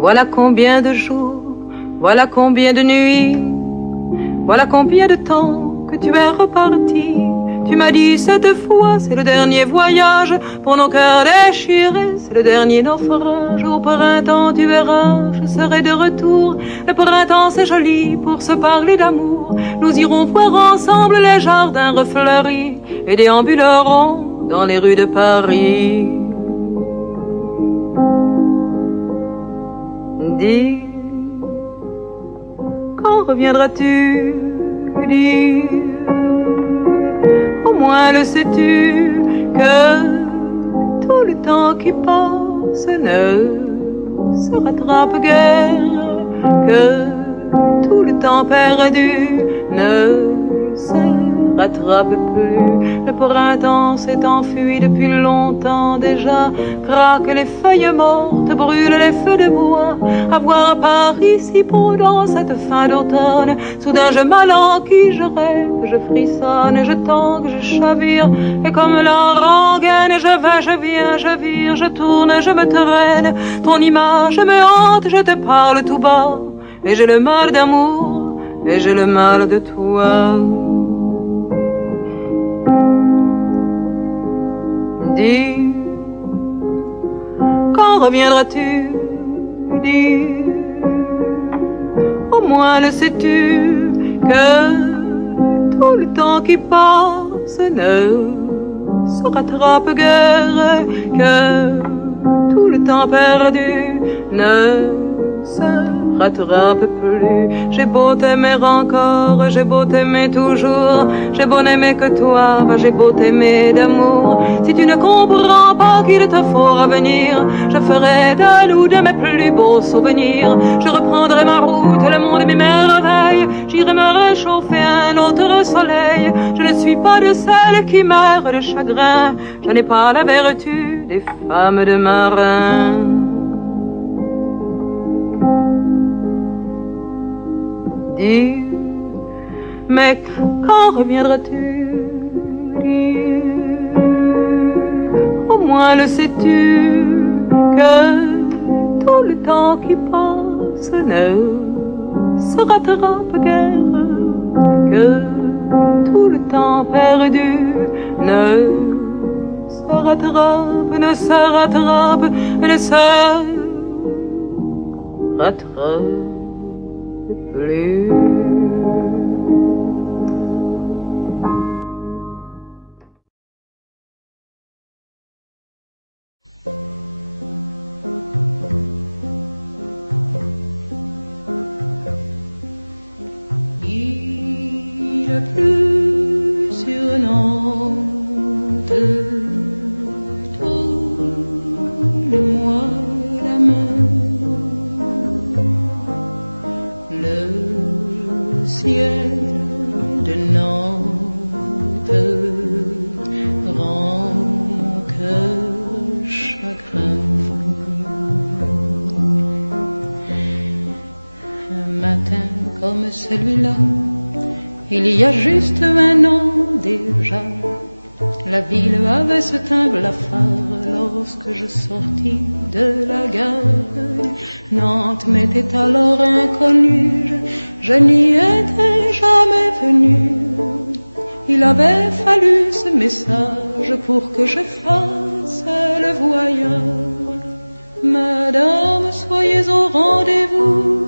Voilà combien de jours, voilà combien de nuits, voilà combien de temps que tu es reparti. Tu m'as dit cette fois, c'est le dernier voyage pour nos cœurs déchirés, c'est le dernier naufrage. Au printemps, tu verras, je serai de retour. Le printemps, c'est joli pour se parler d'amour. Nous irons voir ensemble les jardins refleuris et déambulerons dans les rues de Paris. Dis, quand reviendras-tu? Dis, au moins le sais-tu que tout le temps qui passe ne se rattrape guère, que tout le temps perdu ne se rattrape plus. Le printemps s'est enfui depuis longtemps déjà, craquent les feuilles mortes, brûlent les feux de bois. À voir Paris si beau dans cette fin d'automne, soudain je m'alanguis, je rêve, je frissonne, je tangue, je chavire, et comme la rengaine, je vais, je viens, je vire, je tourne, je me traîne. Ton image me hante, je te parle tout bas, et j'ai le mal d'amour, et j'ai le mal de toi. Dis, quand reviendras-tu? Dis, au moins le sais-tu que tout le temps qui passe ne se rattrape guère, que tout le temps perdu ne se rattrape plus. J'ai beau t'aimer encore, j'ai beau t'aimer toujours, j'ai beau n'aimer que toi, j'ai beau t'aimer d'amour. Si tu ne comprends pas qu'il te faut revenir, je ferai de nous de mes plus beaux souvenirs. Je reprendrai ma route, le monde et mes merveilles, j'irai me réchauffer un autre soleil. Je ne suis pas de celles qui meurent de chagrin, je n'ai pas la vertu des femmes de marin. Dis, mais quand reviendras-tu? Dis, au moins le sais-tu que tout le temps qui passe ne se rattrape guère, que tout le temps perdu ne se rattrape, ne se rattrape, ne se rattrape plus. Il pleut sur Nantes, donne-moi la main. Le ciel de Nantes rend mon cœur chagrin. Un matin comme celui-là, il y a juste 1 an déjà, la ville avait ce teint blafard lorsque je sortis de la gare. Nantes m'était alors inconnue, je n'y étais jamais venue. Il avait fallu ce message pour que je fasse le voyage. Madame, soyez au rendez-vous,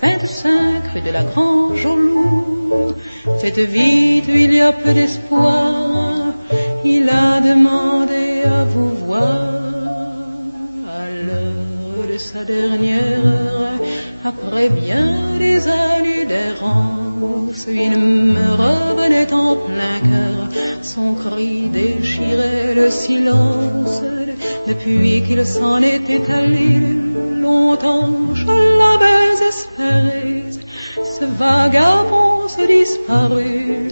25 rue de la Grange au Loup. Faites vite, il y a peu d'espoir. Il a demandé à vous voir. À l'heure de sa dernière heure, après bien des années d'errance, il me revenait en plein cœur. Son cri déchirait le silence. Depuis qu'il s'en était allé, longtemps je l'avais espéré. Ce vagabond se disparut,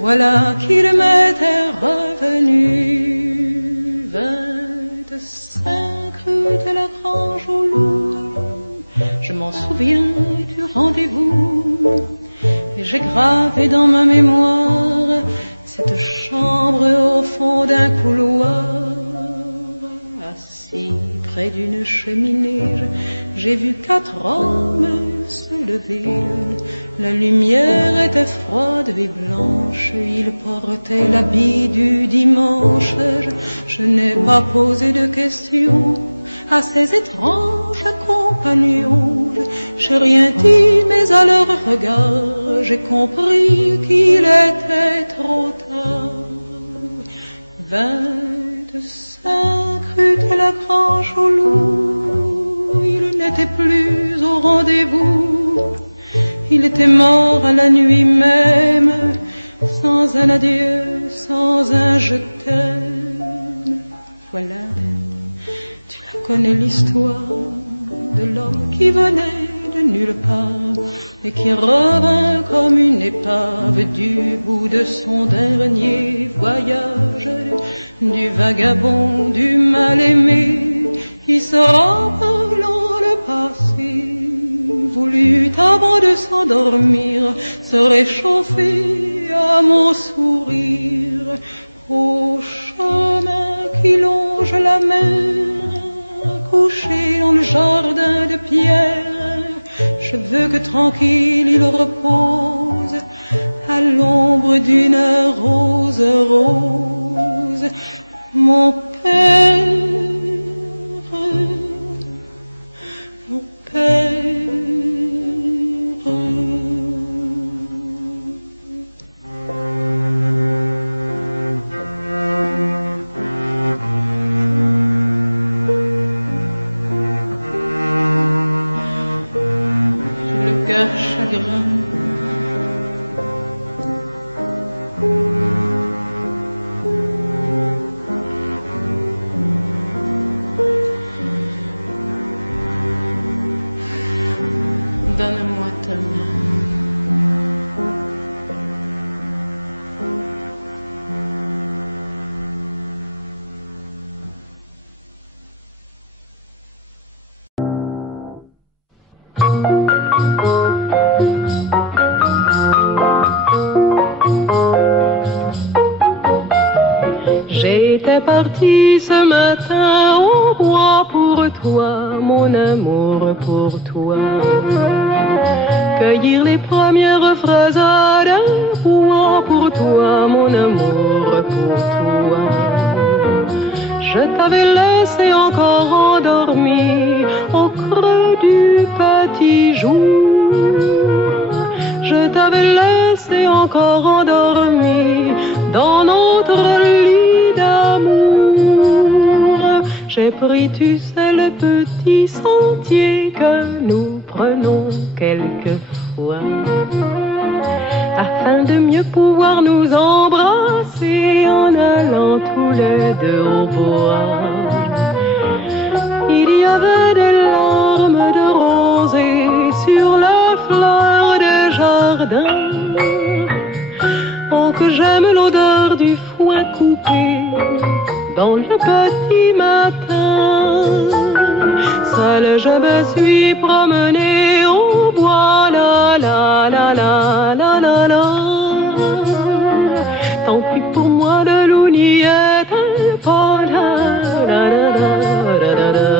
voilà qu'il m'était revenu. 25 rue de la Grange au Loup, je m'en souviens du rendez-vous. Et j'ai gravé dans ma mémoire cette chambre au fond d'un couloir, assis près d'une cheminée, j'ai vu 4 hommes se lever. La lumière était froide et blanche, ils portaient l'habit du dimanche. Je n'ai pas posé de questions à ces étranges compagnons. J'ai rien dit, mais à leur regard, j'ai compris qu'il était trop tard. 25 rue de la Grange aux Loups, il n'était plus au rendez-vous. Il était mort à la nuit même, sans un adieu, sans un je t'aime. Voilà, tu la connais l'histoire de l'homme qui venait de nulle part et qui revint comme une épave du bout de son dernier voyage, du vagabond, du mal-aimé qui se rappelant le passé voulut avant de s'endormir se réchauffer à mon sourire. Au chemin qui longe la mer, couché dans le jardin de pierre, je veux que tranquille il repose à l'ombre d'une rose rose. Mon père, mon père. Chagrin. Donne-moi ta main. J'étais partie ce matin au bois pour toi, mon amour, pour toi. Cueillir les premières fraises d'un bois pour toi, mon amour, pour toi. Je t'avais laissé encore endormi au creux du petit jour. Je t'avais laissé encore endormi dans notre lit d'amour. J'ai pris, tu sais, le petit sentier que nous prenons quelquefois, afin de mieux pouvoir nous embrasser en allant tous les deux au bois. Il y avait des larmes de rosée sur les fleurs des jardins. Oh, que j'aime l'odeur du foin coupé dans le petit matin. Seule je me suis promenée au bois, la la la la la la la. Tant pis pour moi de loup n'y était pas là, la la la la la.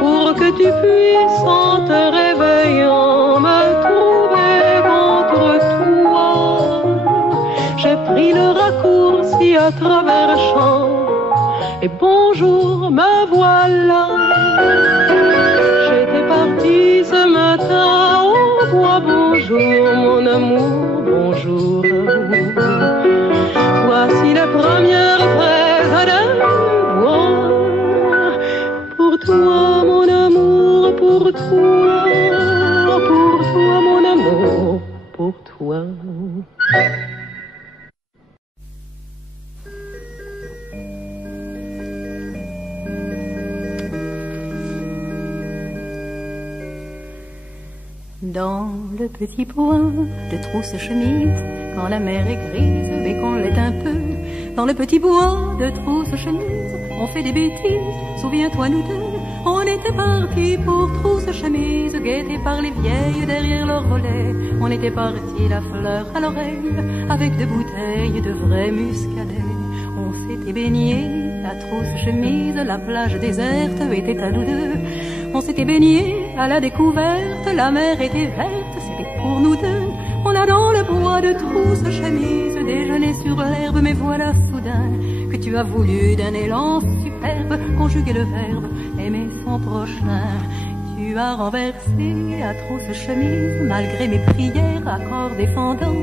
Pour que tu puisses en te réveillant me trouver contre toi, j'ai pris le raccourci à travers champs et bonjour, me voilà. J'étais partie ce matin au bois, bonjour mon amour, bonjour. Voici les premières fraises d'un bois, pour toi mon amour, pour toi mon amour, pour toi. Dans le petit bois de trousse-chemise, quand la mer est grise et qu'on l'est un peu, dans le petit bois de trousse-chemise, on fait des bêtises, souviens-toi nous deux, On était partis pour Trousse-Chemise, guettés par les vieilles derrière leur volet. On était partis la fleur à l'oreille, avec des bouteilles de vrai muscadet. On s'était baigné à Trousse-Chemise, la plage déserte était à nous deux. On s'était baigné à la découverte, la mer était verte, c'était pour nous deux. On a dans le bois de Trousse-Chemise déjeuné sur l'herbe, mais voilà soudain que tu as voulu d'un élan superbe conjuguer le verbe aimer son prochain. Tu as renversé à Trousse-Chemise, malgré mes prières à corps défendant.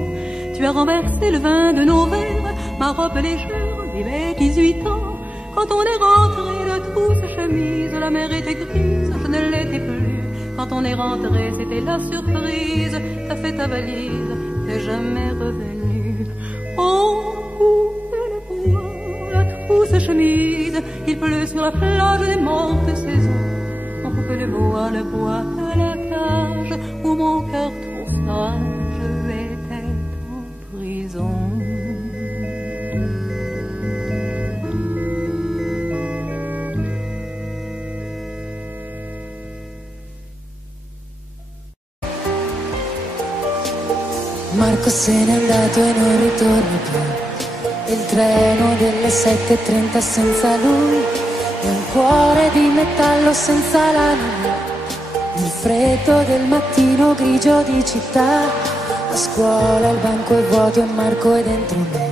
Tu as renversé le vin de nos verres, ma robe légère vivait 18 ans. Quand on est rentré de Trousse-Chemise, la mer était grise, je ne l'étais plus. Quand on est rentré, c'était la surprise. T'as fait ta valise, t'es jamais revenu. On coupe le bois, la Trousse-Chemise. Il pleut sur la plage des mortes saisons. On coupe le bois à la cage où mon cœur trop sage était en prison. Marco se n'è andato e non ritorna più. Il treno delle 7:30 senza lui, e un cuore di metallo senza l'anima. Il freddo del mattino grigio di città, a scuola il banco è vuoto e Marco è dentro me.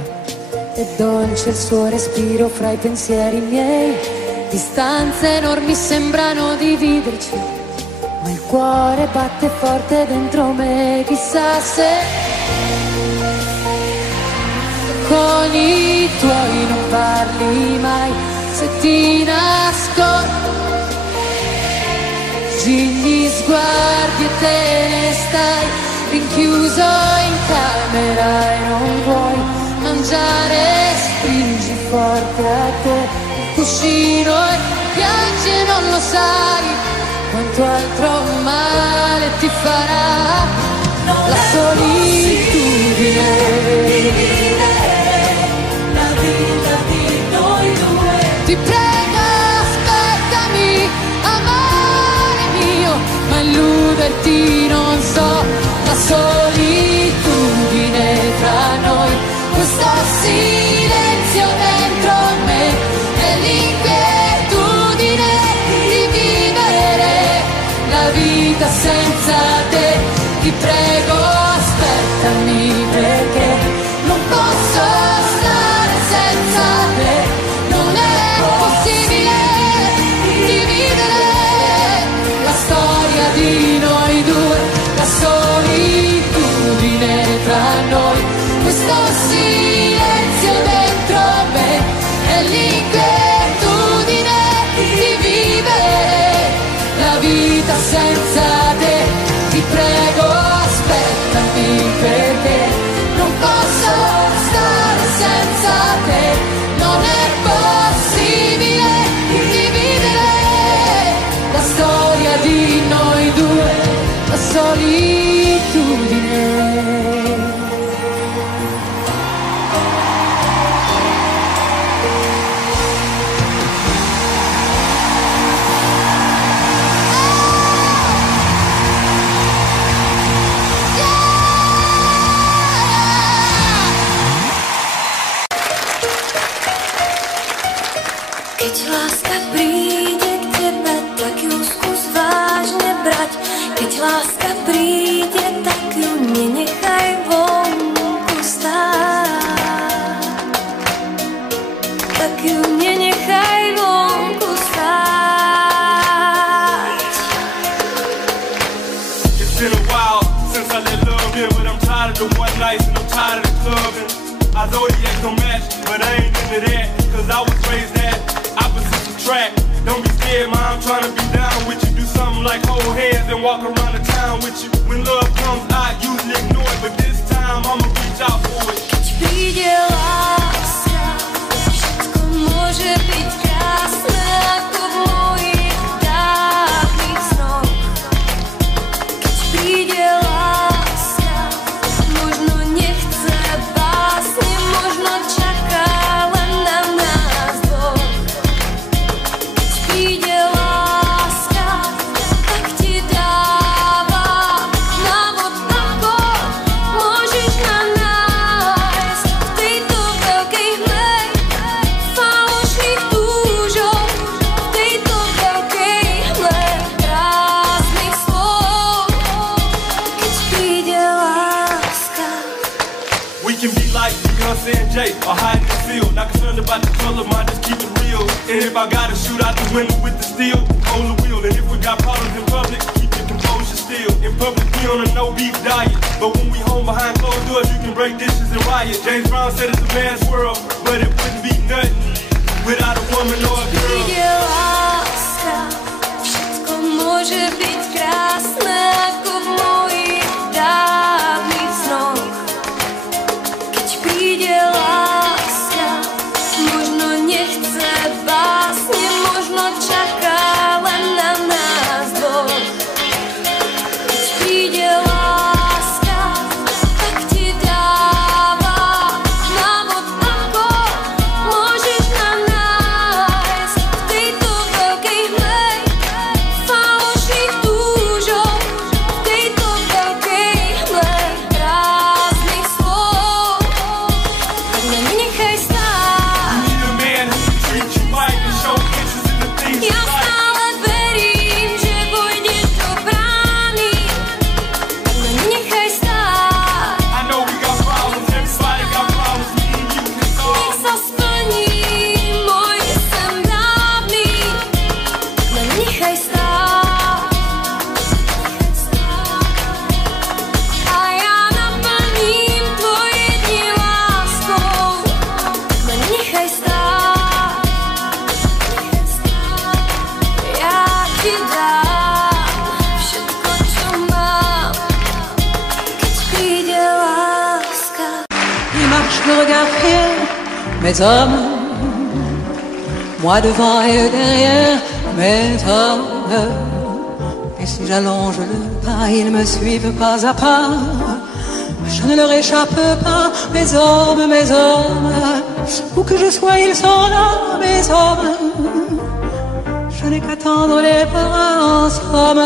È dolce il suo respiro fra i pensieri miei. Distanze enormi sembrano dividerci, ma il cuore batte forte dentro me. Chissà se con i tuoi non parli mai, se ti nascondi gli sguardi e te ne stai rinchiuso in camera e non vuoi mangiare, stringi forte a te cuscino e piangi e non lo sai quanto altro male ti farà. Non la solitudine dividere la vita di noi due. Ti prego aspettami, amore mio, ma illuderti non so. La solitudine fra noi, questo silenzio dentro me e l'inquietudine di rivivere la vita senza te. Ti prego aspettami perché non posso stare senza te. Non è possibile dividere la storia di noi due, la solitudine tra noi, questo silenzio dentro me e l'inquietudine di rivivere la vita senza te. Ti prego aspettami perché non posso stare senza te. Non è possibile dividere la storia di noi due, la solitudine. Videla J or hide in the field. Not concerned about the color, mind just keep it real. And if I gotta shoot out the window with the steel, hold the wheel. And if we got problems in public, keep your composure still. In public, we on a no beef diet. But when we home behind closed doors, you can break dishes and riot. James Brown said it's a man's world, but it wouldn't be nothing without a woman or a girl. Príde láska, všetko môže byť krásne ako v mojich dávnych snoch. Keď príde láska, možno nechce básne, možno čaká len na nás dvoch. Keď príde láska, tak ti dáva návod, ako môžeš na nájsť v tejto veľkej hre falošných túžob, v tejto veľkej hre prázdnych slov. Tak ma nenechaj stáť. You need a man who can treat you right and show interest in the things you Ja like. stále verím, že vojdeš do brány. Tak ma nenechaj stáť. I know we got problems, everybody got problems. Me and you can solve. Nech sa splní môj sen dávny. Tak ma nenechaj stáť. A ja naplním tvoje dni láskou. Tak ma nenechaj stáť. Ja ti dám všetko, čo mám, keď príde láska. Il marche le regard fier, mes hommes, moi devant et derrière, mes hommes. Et si j'allonge le pas, ils me suivent pas à pas. Je ne leur échappe pas, mes hommes, mes hommes. Où que je sois, ils sont là, mes hommes. Je n'ai qu'à tendre les bras en somme.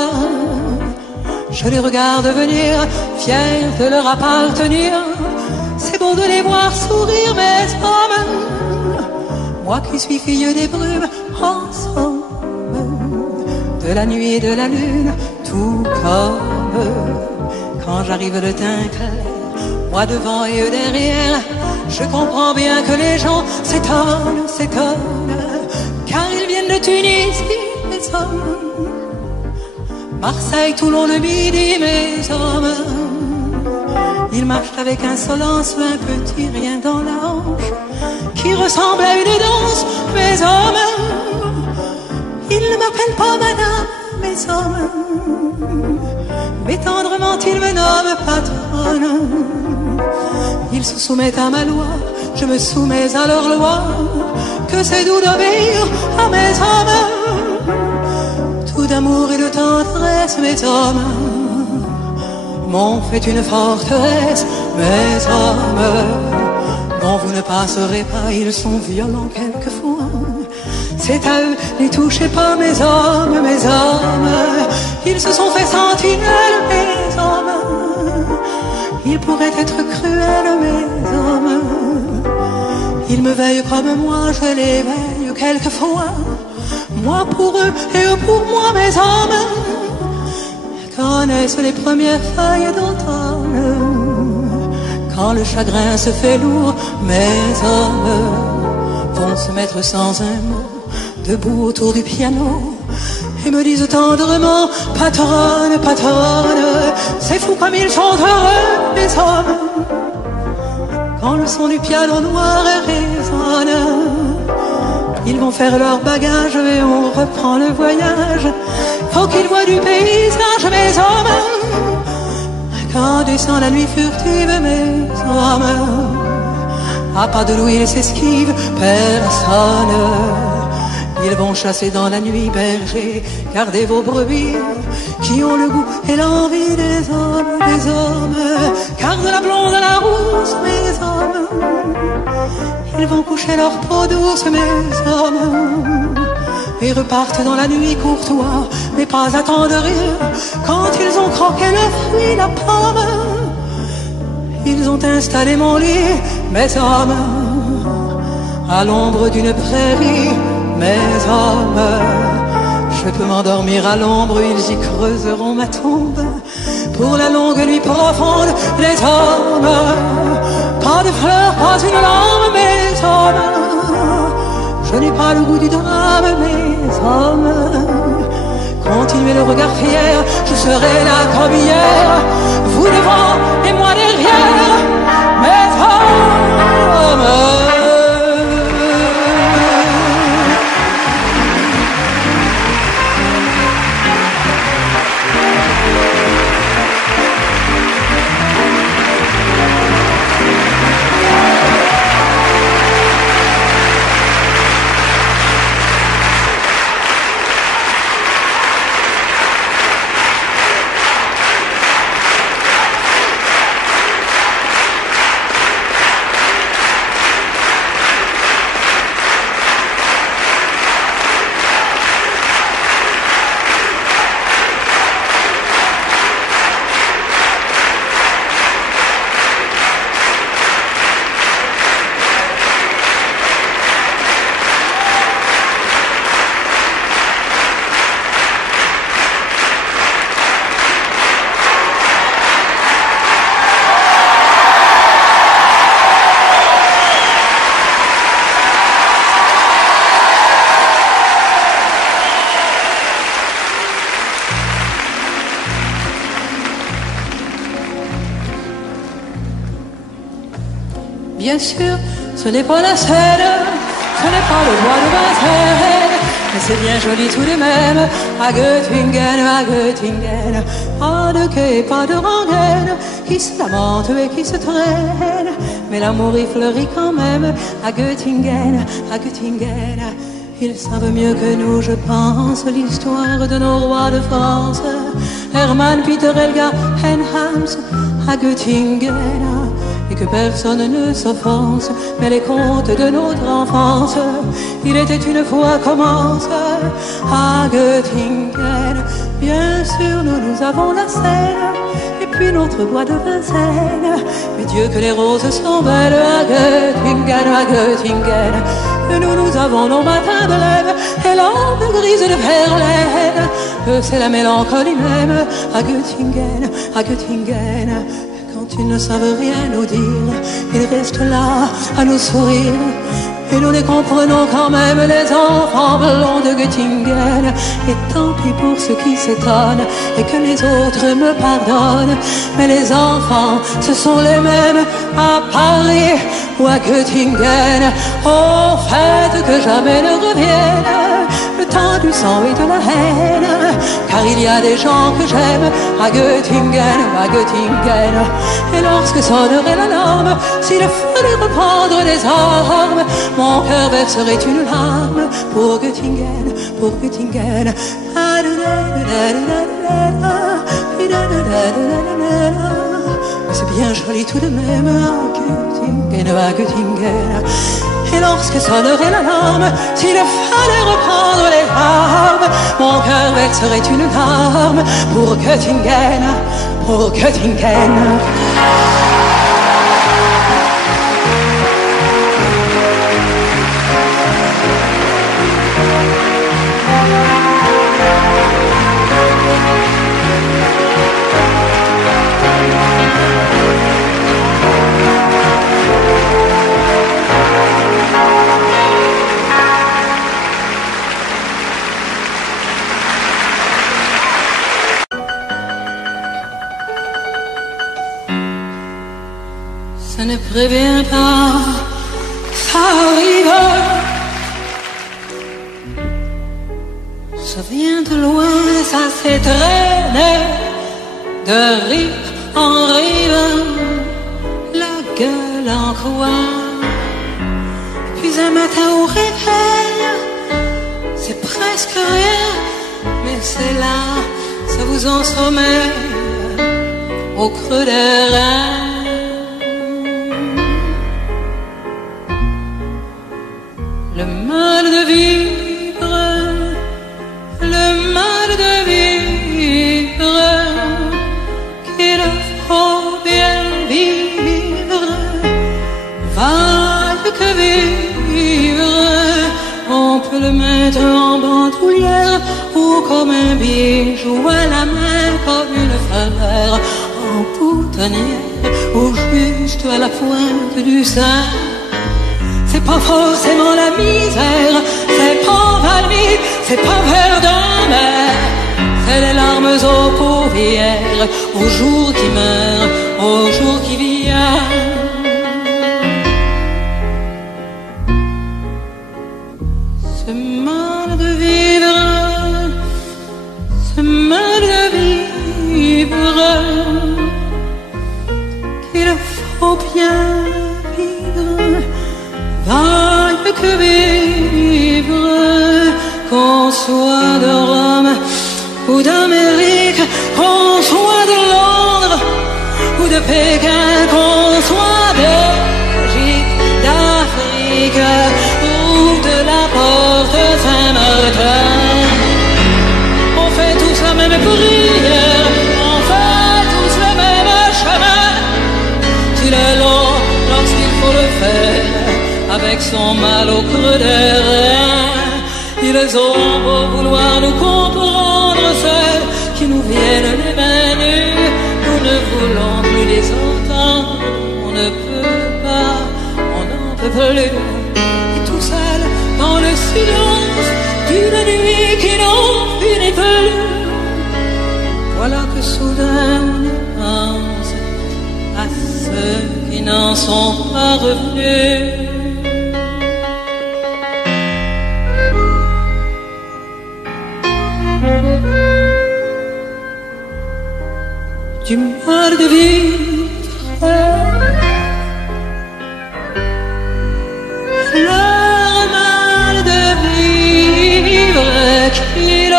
Je les regarde venir, fier de leur appartenir. C'est beau de les voir sourire, mes hommes. Moi qui suis fille des brumes, ensemble, de la nuit et de la lune, tout comme quand j'arrive le teint clair, moi devant et eux derrière. Je comprends bien que les gens s'étonnent, car ils viennent de Tunisie, mes hommes. Marseille, Toulon, le Midi, mes hommes. Ils marchent avec insolence, un petit rien dans la hanche, qui ressemble à une danse, mes hommes. Ils ne m'appellent pas madame, mes hommes, mais tendrement ils me nomment patronne. Ils se soumettent à ma loi, je me soumets à leur loi. Que c'est doux d'obéir à mes hommes. Tout d'amour et de tendresse, mes hommes, m'ont fait une forteresse, mes hommes, dont vous ne passerez pas, ils sont violents quelquefois. C'est à eux, n'y touchez pas, mes hommes, mes hommes. Ils se sont fait sentinelles, mes hommes. Ils pourraient être cruels, mes hommes. Ils me veillent comme moi, je les veille quelquefois. Moi pour eux et eux pour moi, mes hommes. Connaissent les premières feuilles d'automne. Quand le chagrin se fait lourd, mes hommes vont se mettre sans un mot debout autour du piano et me disent tendrement, patronne, patronne, c'est fou comme ils sont heureux, mes hommes. Quand le son du piano noir résonne, ils vont faire leur bagage et on reprend le voyage. Faut qu'ils voient du paysage, mes hommes. Quand descend la nuit furtive, mes hommes, à pas de loup ils s'esquivent, personne. Ils vont chasser dans la nuit, berger, gardez vos brebis, qui ont le goût et l'envie des hommes, car de la blonde à la rousse, mes hommes, ils vont coucher leur peau douce, mes hommes, et repartent dans la nuit courtois, mais pas attendrir, quand ils ont croqué le fruit, la pomme, ils ont installé mon lit, mes hommes, à l'ombre d'une prairie, mes hommes, je peux m'endormir à l'ombre, ils y creuseront ma tombe. Pour la longue nuit profonde, les hommes, pas de fleurs, pas une larme, mes hommes. Je n'ai pas le goût du drame, mes hommes. Continuez le regard fier, je serai là comme hier, vous devant et moi derrière, mes hommes. Bien sûr, ce n'est pas la Seine, ce n'est pas le bois de Vincennes, mais c'est bien joli tout de même, à Göttingen, à Göttingen. Pas de quai, pas de rengaine, qui se lamente et qui se traîne, mais l'amour y fleurit quand même, à Göttingen, à Göttingen. Ils savent mieux que nous, je pense, l'histoire de nos rois de France, Hermann, Peter, Helga, Henhams, à Göttingen. Et que personne ne s'offense, mais les contes de notre enfance, il était une fois commence à Göttingen. Bien sûr, nous avons la Seine, et puis notre bois de Vincennes. Mais Dieu que les roses sont belles à Göttingen, à Göttingen. Et nous avons nos matins de lèvres et l'âme grise de Verlaine. C'est la mélancolie même à Göttingen, à Göttingen. Ils ne savent rien nous dire, ils restent là à nous sourire, et nous les comprenons quand même, les enfants blonds de Göttingen. Et tant pis pour ceux qui s'étonnent et que les autres me pardonnent, mais les enfants, ce sont les mêmes à Paris ou à Göttingen. Au fait que jamais ne revienne le temps du sang et de la haine, car il y a des gens que j'aime à Göttingen, à Göttingen. Et lorsque sonnerait l'alarme, s'il fallait reprendre les armes, mon cœur verserait une larme pour Göttingen, pour Göttingen. Mais c'est bien joli tout de même à Göttingen, à Göttingen. Et lorsque sonnerait l'alarme, s'il fallait reprendre les larmes, mon cœur verserait une larme pour Göttingen, pour Göttingen. Ça ne prévient pas, ça arrive. Ça vient de loin, ça s'est traîné de rive en rive, la gueule en coin. Puis un matin au réveil, c'est presque rien, mais c'est là, ça vous ensommeille au creux des reins. Le mal de vivre, le mal de vivre, qu'il faut bien vivre, vaille que vivre, on peut le le mette en bandoulière ou comme un bijou à la main, comme une faveur en boutonnière ou juste à la pointe du sein. C'est pas forcément la misère, c'est pas vanille, c'est pas verdun, mais c'est les larmes aux paupières, au jour qui meurt, au jour qui vient. Ce mal de vivre, ce mal de vivre, qu'il faut bien vivre, vaille que vivre, qu'on soit de Rome ou d'Amérique, qu'on soit de Londres ou de Pékin, qu'on soit de Belgique, d'Afrique ou de la porte Saint-Martin. On fait tous la même prière, on fait tous le même chemin. S'il est long lorsqu'il faut le faire, avec son mal au creux des reins, ils ont beau vouloir nous comprendre, ceux qui nous viennent les mains nues, nous ne voulons plus les entendre, on ne peut pas, on n'en peut plus. Et tout seul dans le silence d'une nuit qui n'en finit plus, voilà que soudain on pense à ceux qui n'en sont pas revenus. Du mal de vivre, le mal de vivre qu'il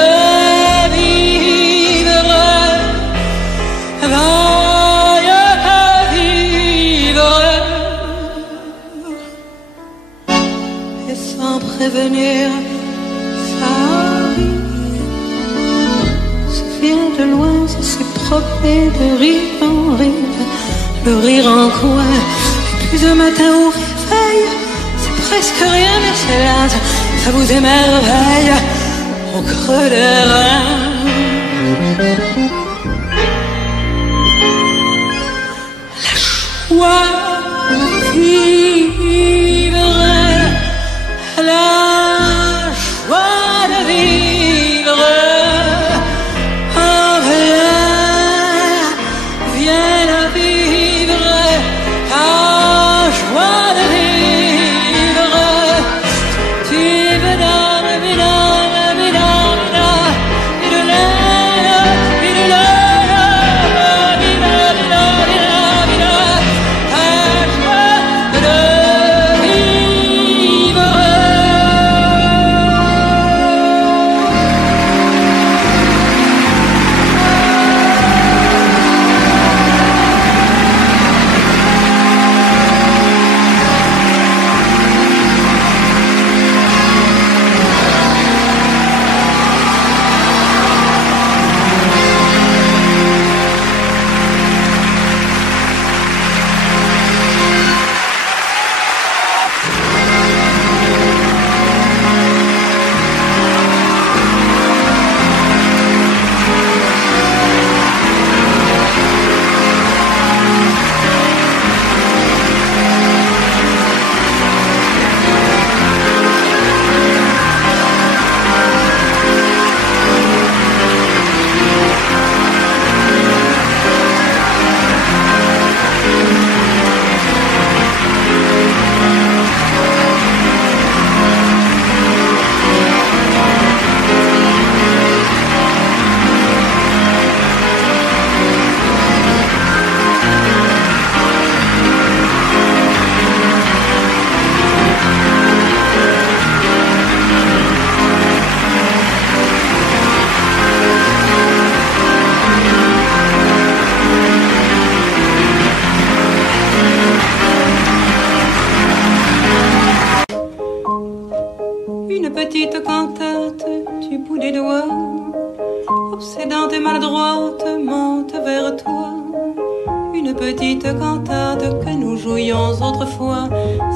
devait vivre, vaille que vivre, et sans prévenir sa vie. De loin, ça s'est propé de rire en rire, le rire en coin. Et puis un matin au réveil, c'est presque rien, mais c'est là, ça vous émerveille au creux des reins. La joie de vivre, la joie de vivre. petite cantate du bout des doigts, obsédante et maladroite, monte vers toi. Une une petite cantate que nous jouions autrefois.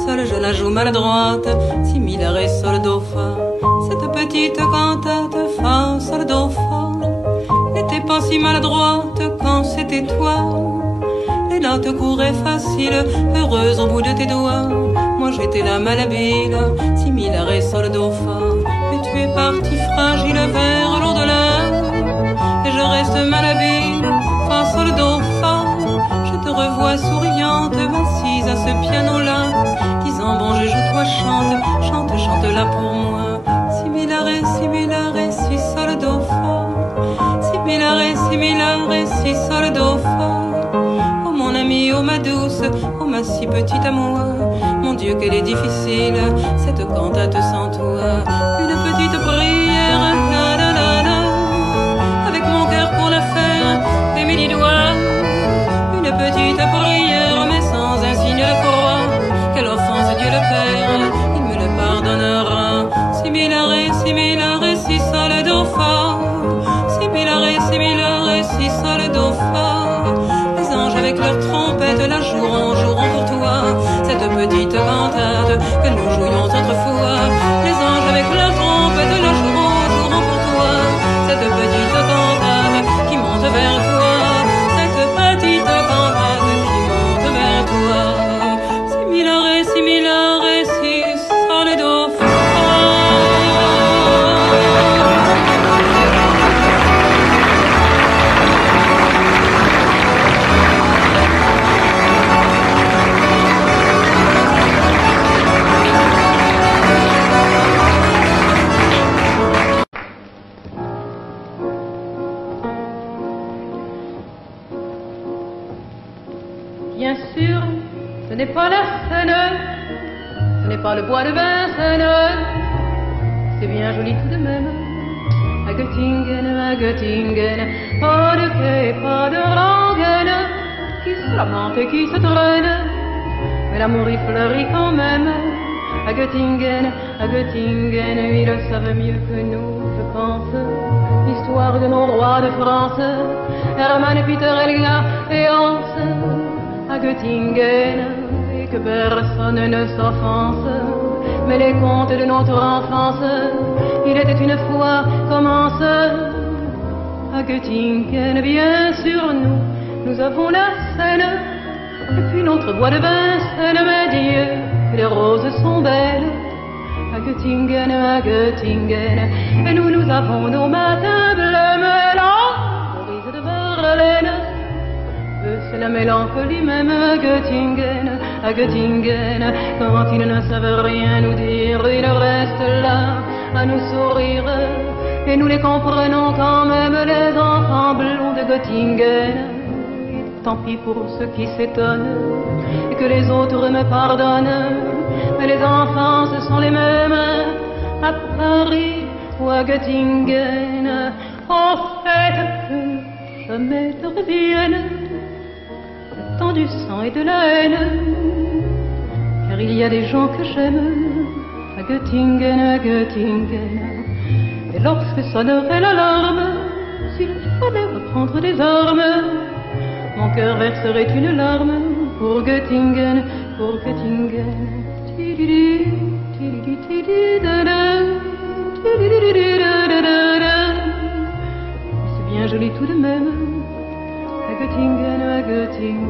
Seule je la joue maladroite, si mi la ré sol do fa. Cette petite cantate fa sol do fa n'était pas si maladroite quand c'était toi. Les notes couraient faciles, heureuses au bout de tes doigts. Moi j'étais la malhabile, si mi la ré sol do fa. Mais tu es parti fragile vers l'au-delà, et je reste malhabile, fa sol do fa. Je te revois souriante, assise à ce piano-là, disant bon je joue, toi chante, chante, chante là pour moi. Si mi la ré, si mi la ré, si sol do fa. Si mi la ré, si mi la ré, si sol do fa. Oh mon ami, oh ma douce, oh ma si petite à moi. Mon Dieu qu'elle est difficile, cette cantate sans toi. Une petite prière, la la la la, avec mon cœur pour la faire, et mes 10 doigts. Une petite prière, mais sans un signe de croix. Quelle offense, Dieu le Père, il me le pardonnera. Si mi la ré, si mi la ré, si sol do fa. Si mi la ré, si mi la ré, si sol do fa. Les anges avec leurs trompettes la joueront, joueront pour toi. Cette petite cantate que nous jouions autrefois. Les anges avec leurs trompettes la joueront, joueront pour toi. Cette petite cantate qui monte vers toi. Cette petite cantate qui monte vers toi. Si mi la ré, si mi la ré, si sol do fa. Bien sûr, ce n'est pas la Seine, ce n'est pas le bois de Vincennes, c'est bien joli tout de même. À Göttingen, pas de quai, pas de rengaine, qui se lamente et qui se traîne, mais l'amour y fleurit quand même. À Göttingen, ils le savent mieux que nous, je pense, l'histoire de nos rois de France, Hermann, Peter, Helga et Hans. À Göttingen, et que personne ne s'offense, mais les contes de notre enfance, il était une fois, commence. À Göttingen, bien sûr, nous avons la Seine, et puis notre bois de Vincennes, mais Dieu, que les roses sont belles. À Göttingen, et nous avons nos matins bleus, mais la brise de Verlaine. C'est la mélancolie même à Göttingen, quand ils ne savent rien nous dire, ils restent là à nous sourire, et nous les comprenons quand même, les enfants blonds de Göttingen. Tant pis pour ceux qui s'étonnent, et que les autres me pardonnent, mais les enfants ce sont les mêmes, à Paris ou à Göttingen. En fait, que jamais te reviennent tant du sang et de la haine, car il y a des gens que j'aime à Göttingen, et lorsque sonnerait l'alarme, s'il fallait reprendre des armes, mon cœur verserait une larme pour Göttingen, pour Göttingen. C'est bien joli tout de même. À Göttingen,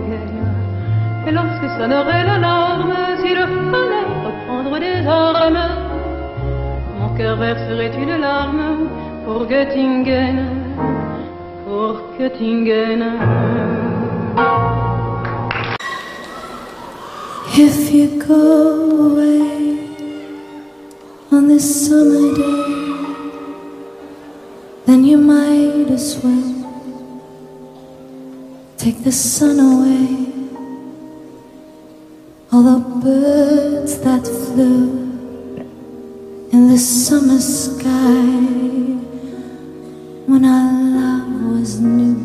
et lorsque sonnerait l'alarme, s'il fallait reprendre des armes, mon cœur verserait une larme pour Göttingen, pour Göttingen. If you go away on this summer day, then you might as well take the sun away. All the birds that flew in the summer sky when our love was new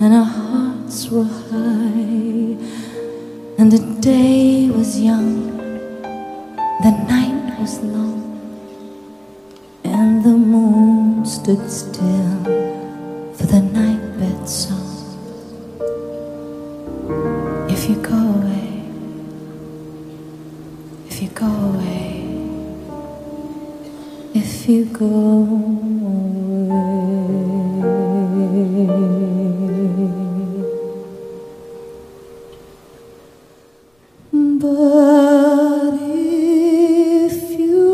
and our hearts were high, and the day was young, the night was long, and the moon stood still for the night bed song. if you go away, if you go away. But if you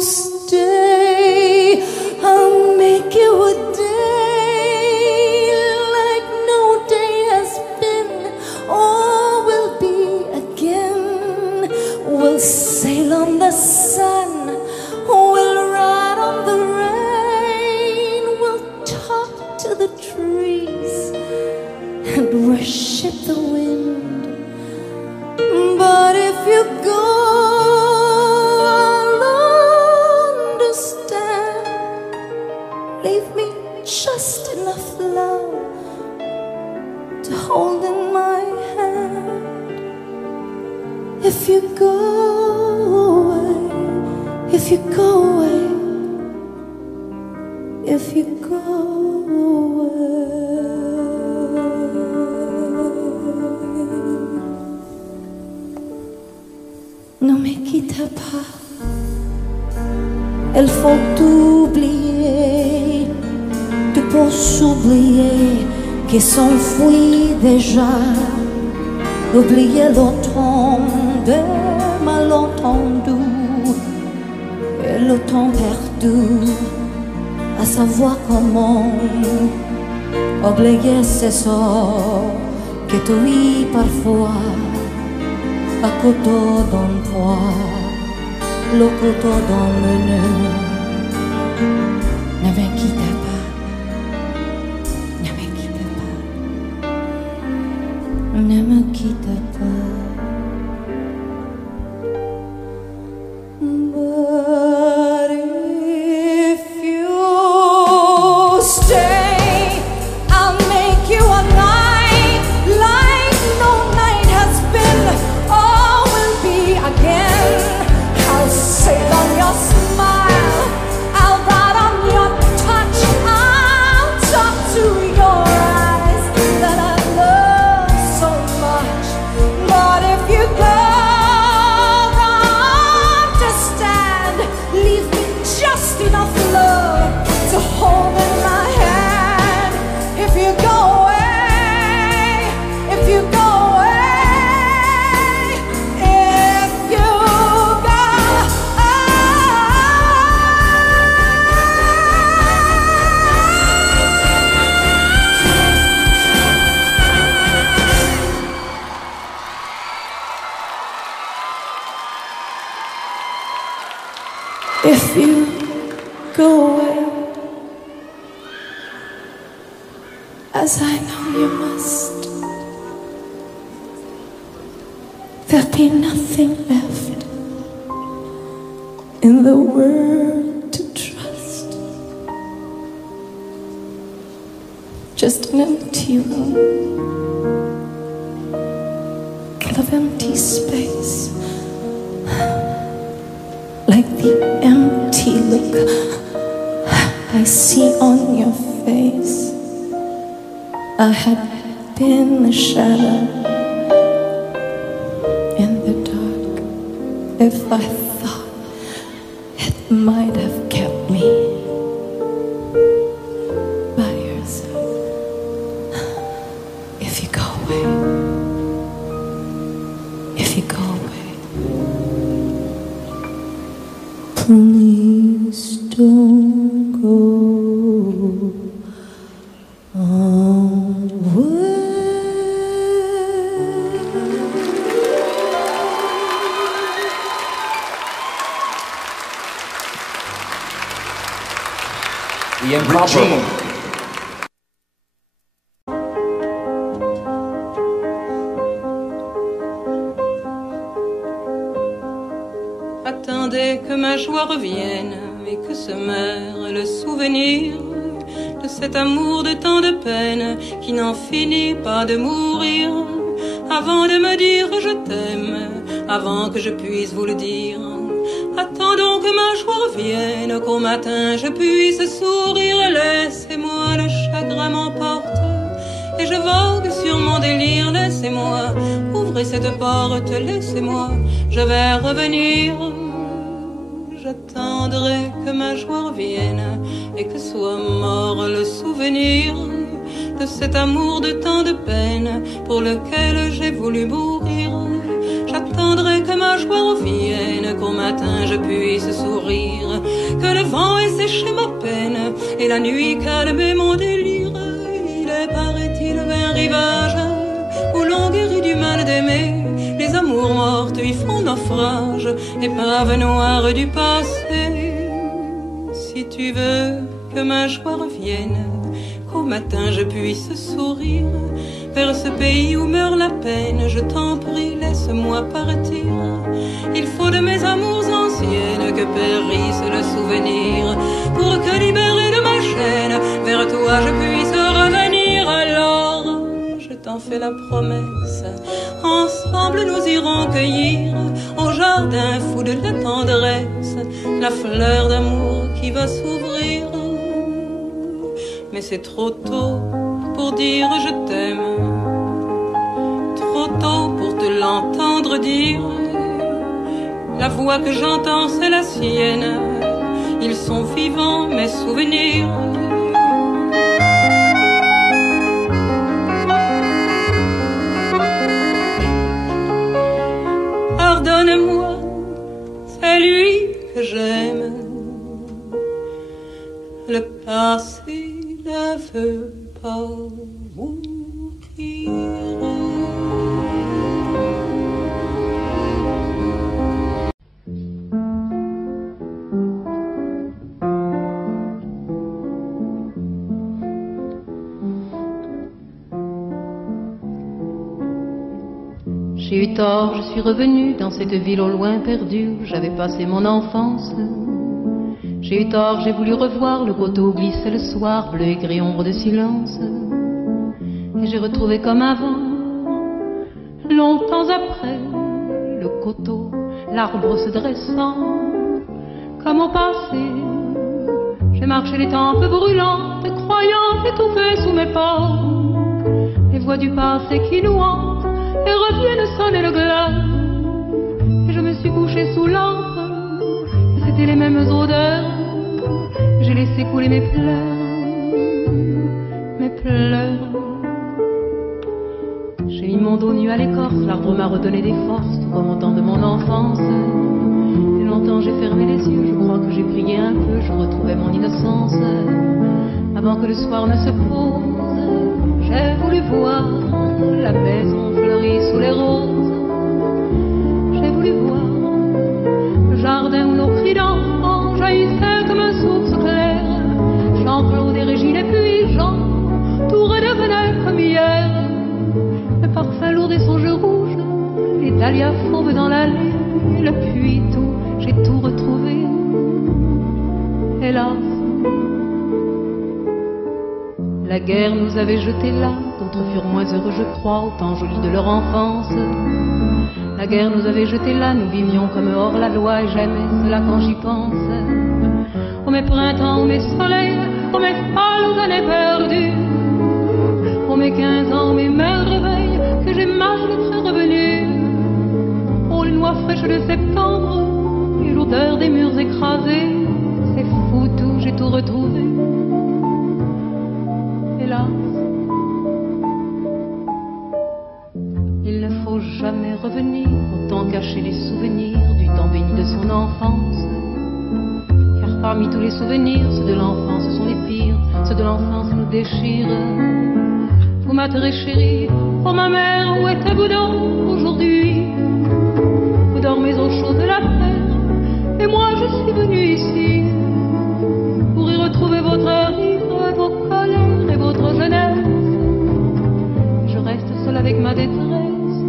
stay, I'll make you a day like no day has been or will be again. We'll sail on the sun, we'll ride on the rain, we'll talk to the trees and worship the wind. But if you go, I'll understand. Leave me just enough love to hold in my hand. If you go away, if you go away, if you go away. Ne me quitte pas, il faut oublier, tout pour s'oublier qui s'enfuit déjà. Oublier l'automne des malentendus et le temps perdu, à savoir comment oublier ces sorts que tu vis parfois. À couteau dans le poids, le couteau dans le nœud. Ne me quitte pas, ne me quitte pas, ne me quitte pas. But if you stay, I'll make you a night like no night has been. Again, I'll sail on your smile, I'll ride on your touch, I'll talk to your eyes that I love so much. But if you go, understand, leave me just enough love to hold in my hand. If you go away, if you go away. If you go away, as I know you must, there'll be nothing left in the world to trust. Just an empty room, full of empty space. Like the empty look I see on your face. I had been a shadow in the dark. If I thought it might have kept me by your side. If you go away, if you go away, please don't go away. The incomparable. Attendez que ma joie revienne et que se meure le souvenir de cet amour de tant de peine qui n'en finit pas de mourir. Avant de me dire je t'aime, avant que je puisse vous le dire, attendons que ma joie revienne, qu'au matin je puisse sourire. Laissez-moi le chagrin m'emporte et je vogue sur mon délire. Laissez-moi, ouvrez cette porte, laissez-moi, je vais revenir. J'attendrai que ma joie revienne et que soit mort le souvenir de cet amour de tant de peine pour lequel j'ai voulu mourir. J'attendrai que ma joie revienne, qu'au matin je puisse sourire, que le vent ait séché ma peine et la nuit calmé mon délire. Il est, paraît-il, un rivage où l'on guérit du mal d'aimer. Les amours mortes y font naufrage, épave noire du passé. Si tu veux que ma joie revienne, qu'au matin je puisse sourire, vers ce pays où meurt la peine, je t'en prie, laisse-moi partir. Il faut de mes amours anciennes que périsse le souvenir, pour que libéré de ma chaîne, vers toi je puisse revenir. Alors, je t'en fais la promesse, ensemble nous irons cueillir au jardin fou de la tendresse la fleur d'amour qui va s'ouvrir. Mais c'est trop tôt pour dire je t'aime, trop tôt pour te l'entendre dire. La voix que j'entends c'est la sienne, ils sont vivants mes souvenirs. Pardonne-moi, c'est lui que j'aime. Le passé ne veut pas mourir. J'ai eu tort, je suis revenue dans cette ville au loin perdue où j'avais passé mon enfance. J'ai eu tort, j'ai voulu revoir le coteau où glissait le soir, bleu et gris ombre de silence. Et j'ai retrouvé comme avant, longtemps après, le coteau, l'arbre se dressant, comme au passé. J'ai marché les tempes brûlantes, croyant étouffer sous mes pas les voix du passé qui nous hantent et reviennent sonner le glas. Et je me suis couchée sous lampe, et c'était les mêmes odeurs. J'ai laissé couler mes pleurs, mes pleurs. J'ai mis mon dos nu à l'écorce, l'arbre m'a redonné des forces, remontant de mon enfance. Et longtemps j'ai fermé les yeux, je crois que j'ai prié un peu, je retrouvais mon innocence. Avant que le soir ne se pose, j'ai voulu voir la maison fleurie sous les roses. J'ai voulu voir le jardin où nos cris d'enfants jaillissaient comme une source claire. Jean-Claude et Régine et puis Jean, tout redevenait comme hier. Le parfum lourd des songes rouges, les dahlias fauves dans l'allée, le puits tout, j'ai tout retrouvé. Hélas, la guerre nous avait jetés là, d'autres furent moins heureux je crois, autant jolis de leur enfance. La guerre nous avait jetés là, nous vivions comme hors la loi et j'aimais cela quand j'y pense. Oh mes printemps, oh mes soleils, oh mes folles années perdues, oh mes 15 ans, mes merveilles que j'ai mal d'être revenu. Oh les noix fraîches de septembre et l'odeur des murs écrasés, c'est fou tout, j'ai tout retrouvé. Hélas, il ne faut jamais revenir, autant cacher les souvenirs du temps béni de son enfance. Car parmi tous les souvenirs, ceux de l'enfance sont les pires, ceux de l'enfance nous déchirent. Vous m'atterrez chérie, oh ma mère, où êtes-vous donc aujourd'hui? Vous dormez au chaud de la terre, et moi je suis venue ici pour y retrouver votre rire, vos colères et votre jeunesse. Je reste seule avec ma détresse,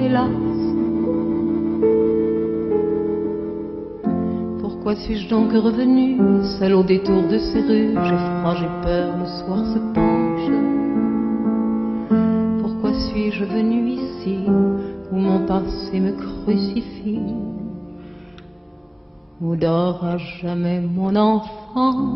hélas. Pourquoi suis-je donc revenue, seule au détour de ces rues? J'ai froid, j'ai peur, le soir se penche. Pourquoi suis-je venue ici, où mon passé me crucifie, où dort à jamais mon enfant?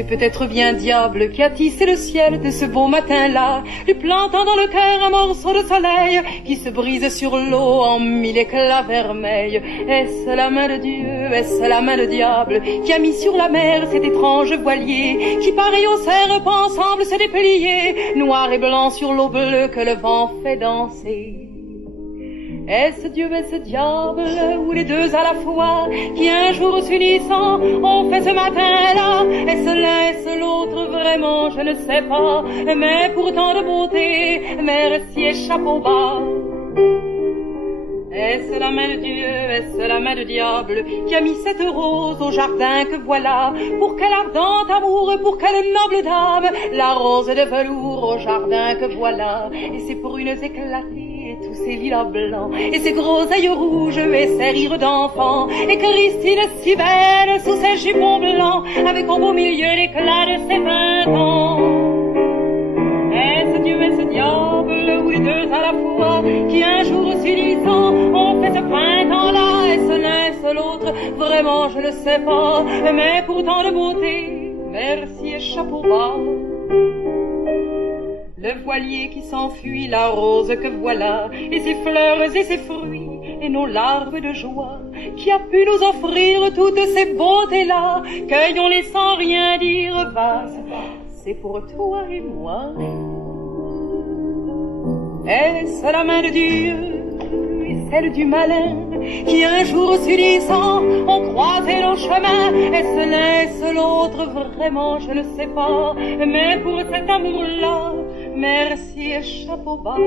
C'est peut-être bien diable qui a tissé le ciel de ce beau matin-là, lui plantant dans le cœur un morceau de soleil qui se brise sur l'eau en mille éclats vermeils. Est-ce la main de Dieu, est-ce la main de diable qui a mis sur la mer cet étrange voilier qui pareil au serpent semble se déplier, noir et blanc sur l'eau bleue que le vent fait danser? Est-ce Dieu, est-ce diable, ou les deux à la fois, qui un jour s'unissant ont fait ce matin-là? Est-ce l'un, est-ce l'autre, vraiment je ne sais pas, mais pourtant de beauté, merci et chapeau bas. Est-ce la main de Dieu, est-ce la main de diable qui a mis cette rose au jardin que voilà? Pour quel ardent amour, pour quelle noble dame, la rose de velours au jardin que voilà? Et ces brunes éclatées, tous ces lilas blancs, et ces gros yeux rouges, et ces rires d'enfants, et Christine si belle sous ses jupons blancs, avec au beau milieu l'éclat de ses 20 ans. Est-ce Dieu, est-ce diable, ou les deux à la fois, qui un jour s'unissant ont fait ce printemps-là? Est-ce l'un, est-ce l'autre, vraiment je ne sais pas, mais pourtant de beauté, merci et chapeau bas. Le voilier qui s'enfuit, la rose que voilà, et ses fleurs et ses fruits, et nos larmes de joie, qui a pu nous offrir toutes ces beautés-là? Cueillons-les sans rien dire, va, c'est pour toi et moi. Est-ce la main de Dieu et celle du malin, qui un jour s'unissant ont croisé nos chemins? Est-ce l'un, est-ce l'autre, vraiment je ne sais pas, mais pour cet amour-là, merci et chapeau bas.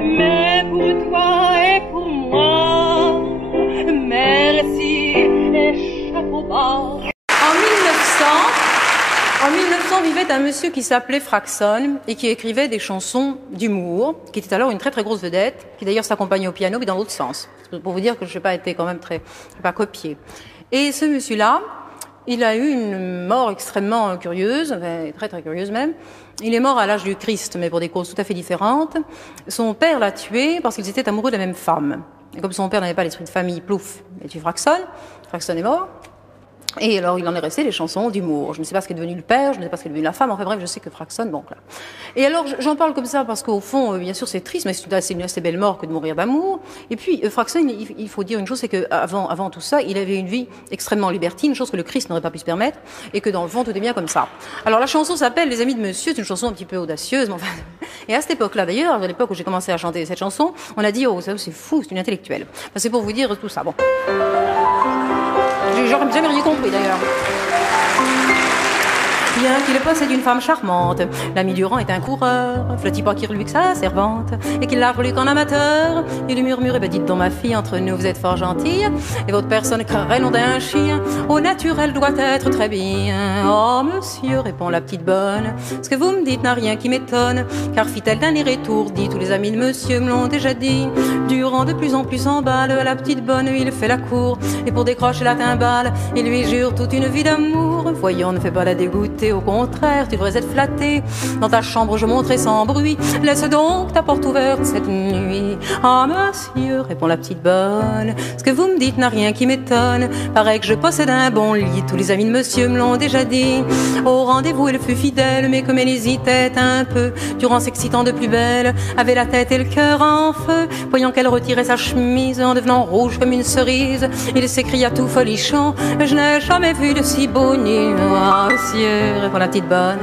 Mais pour toi et pour moi, merci et chapeau bas. En 1900 vivait un monsieur qui s'appelait Fraxon et qui écrivait des chansons d'humour, qui était alors une très très grosse vedette, qui d'ailleurs s'accompagnait au piano mais dans l'autre sens. Pour vous dire que je n'ai pas été quand même pas copié. Et ce monsieur-là, il a eu une mort extrêmement curieuse, très très curieuse même. Il est mort à l'âge du Christ, mais pour des causes tout à fait différentes. Son père l'a tué parce qu'ils étaient amoureux de la même femme. Et comme son père n'avait pas l'esprit de famille, plouf, il a tué Fraxon. Fraxon est mort. Et alors, il en est resté des chansons d'humour. Je ne sais pas ce qu'est devenu le père, je ne sais pas ce qu'est devenu la femme. Enfin bref, je sais que Fraxon, bon, là. Et alors, j'en parle comme ça parce qu'au fond, bien sûr, c'est triste, mais c'est une assez belle mort que de mourir d'amour. Et puis, Fraxon, il faut dire une chose, c'est que avant tout ça, il avait une vie extrêmement libertine, chose que le Christ n'aurait pas pu se permettre, et que dans le fond, tout est bien comme ça. Alors, la chanson s'appelle Les Amis de Monsieur, c'est une chanson un petit peu audacieuse, mais enfin. Et à cette époque-là, d'ailleurs, à l'époque où j'ai commencé à chanter cette chanson, on a dit, oh, ça, c'est fou, c'est une intellectuelle. Enfin, c'est pour vous dire tout ça. Bon. J'ai jamais rien compris d'ailleurs. Bien qu'il possède une femme charmante, l'ami Durand est un coureur, flottit pas qu'il lui que sa servante, et qu'il l'a voulu qu'en amateur. Il lui murmure, bah dites donc ma fille, entre nous vous êtes fort gentille, et votre personne craint l'on d'un chien, au naturel doit être très bien. Oh monsieur, répond la petite bonne, ce que vous me dites n'a rien qui m'étonne, car fit-elle d'un air étourdi, tous les amis de monsieur me l'ont déjà dit. Durand de plus en plus s'emballe, à la petite bonne il fait la cour, et pour décrocher la timbale, il lui jure toute une vie d'amour. Voyons, ne fais pas la dégoûter, au contraire, tu devrais être flatté. Dans ta chambre, je monterai sans bruit. Laisse donc ta porte ouverte cette nuit. Ah, monsieur, répond la petite bonne, ce que vous me dites n'a rien qui m'étonne. Paraît que je possède un bon lit. Tous les amis de monsieur me l'ont déjà dit. Au rendez-vous, elle fut fidèle, mais comme elle hésitait un peu, Durand s'excitant de plus belle, avait la tête et le cœur en feu. Voyant qu'elle retirait sa chemise en devenant rouge comme une cerise, il s'écria tout folichon, je n'ai jamais vu de si beau nu. Ah, monsieur, répond la petite bonne,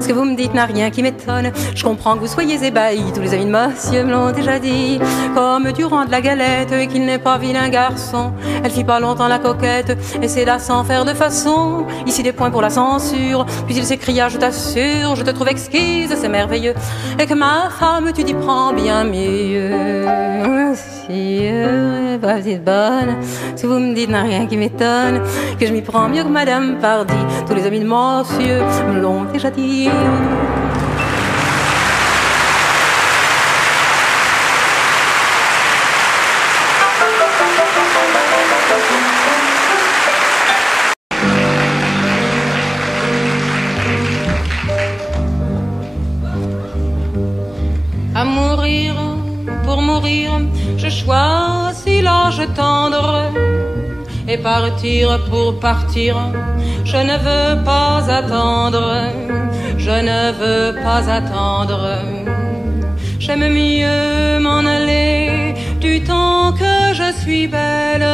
ce que vous me dites n'a rien qui m'étonne. Je comprends que vous soyez ébahis, tous les amis de monsieur me l'ont déjà dit. Comme Durand de la galette, et qu'il n'est pas vilain garçon, elle fit pas longtemps la coquette, et c'est là sans faire de façon. Ici des points pour la censure, puis il s'écria, je t'assure, je te trouve exquise, c'est merveilleux, et que ma femme tu t'y prends bien mieux. Monsieur, petite bonne, ce que vous me dites n'a rien qui m'étonne, que je m'y prends mieux que Madame Pardy, tous les amis de monsieur me l'ont déjà dit. À mourir, pour mourir, je choisis l'âge tendre et partir pour partir. Je ne veux pas attendre, je ne veux pas attendre. J'aime mieux m'en aller du temps que je suis belle,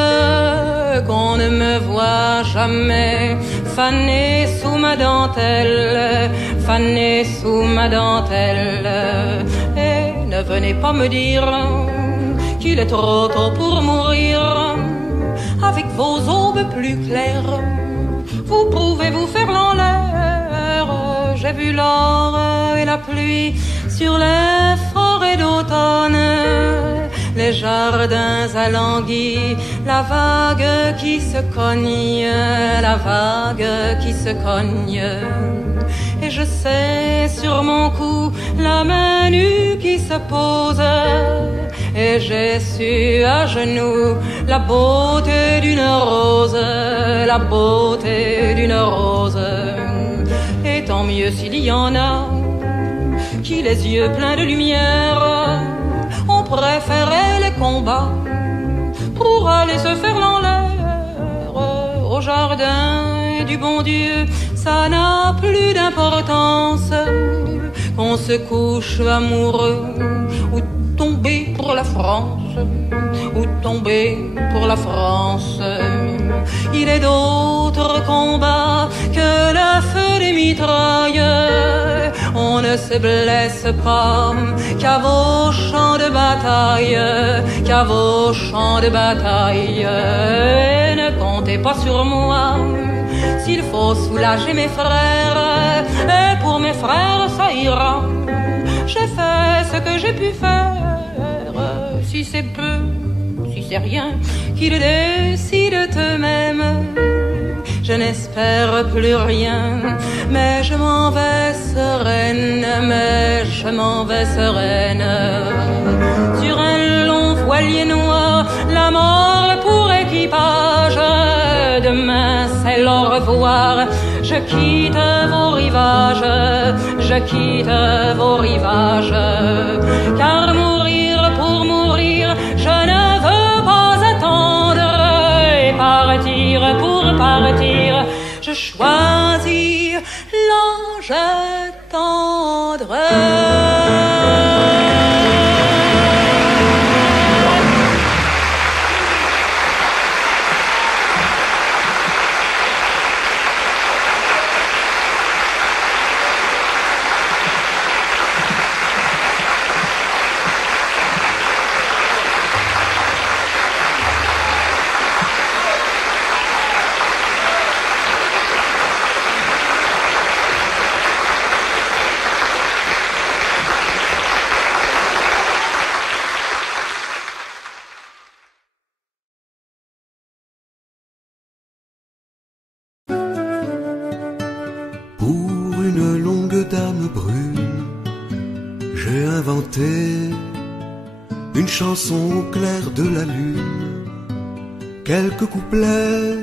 qu'on ne me voit jamais fanée sous ma dentelle, fanée sous ma dentelle. Et ne venez pas me dire qu'il est trop tôt pour mourir. Avec vos aubes plus claires, vous pouvez vous faire en l'air. J'ai vu l'or et la pluie sur les forêts d'automne, les jardins alanguis, la vague qui se cogne, la vague qui se cogne. Et je sais sur mon cou la main nue qui se pose, et j'ai su à genoux la beauté d'une rose, la beauté d'une rose. Et tant mieux s'il y en a qui, les yeux pleins de lumière, ont préféré les combats pour aller se faire en l'air. Au jardin du bon Dieu, ça n'a plus d'importance qu'on se couche amoureux ou tomber pour la France, ou tomber pour la France. Il est d'autres combats que le feu des mitrailles. On ne se blesse pas qu'à vos champs de bataille, qu'à vos champs de bataille. Et ne comptez pas sur moi s'il faut soulager mes frères. Et pour mes frères ça ira, j'ai fait ce que j'ai pu faire. Si c'est peu, si c'est rien, qu'ils décident eux-mêmes. Je n'espère plus rien, mais je m'en vais sereine, mais je m'en vais sereine. Sur un long voilier noir, la mort pour équipage. Demain c'est au revoir, je quitte vos rivages, je quitte vos rivages. Car mourir pour mourir, je ne veux pas attendre. Et partir pour partir, je choisis l'ange tendre. Une chanson au clair de la lune, quelques couplets,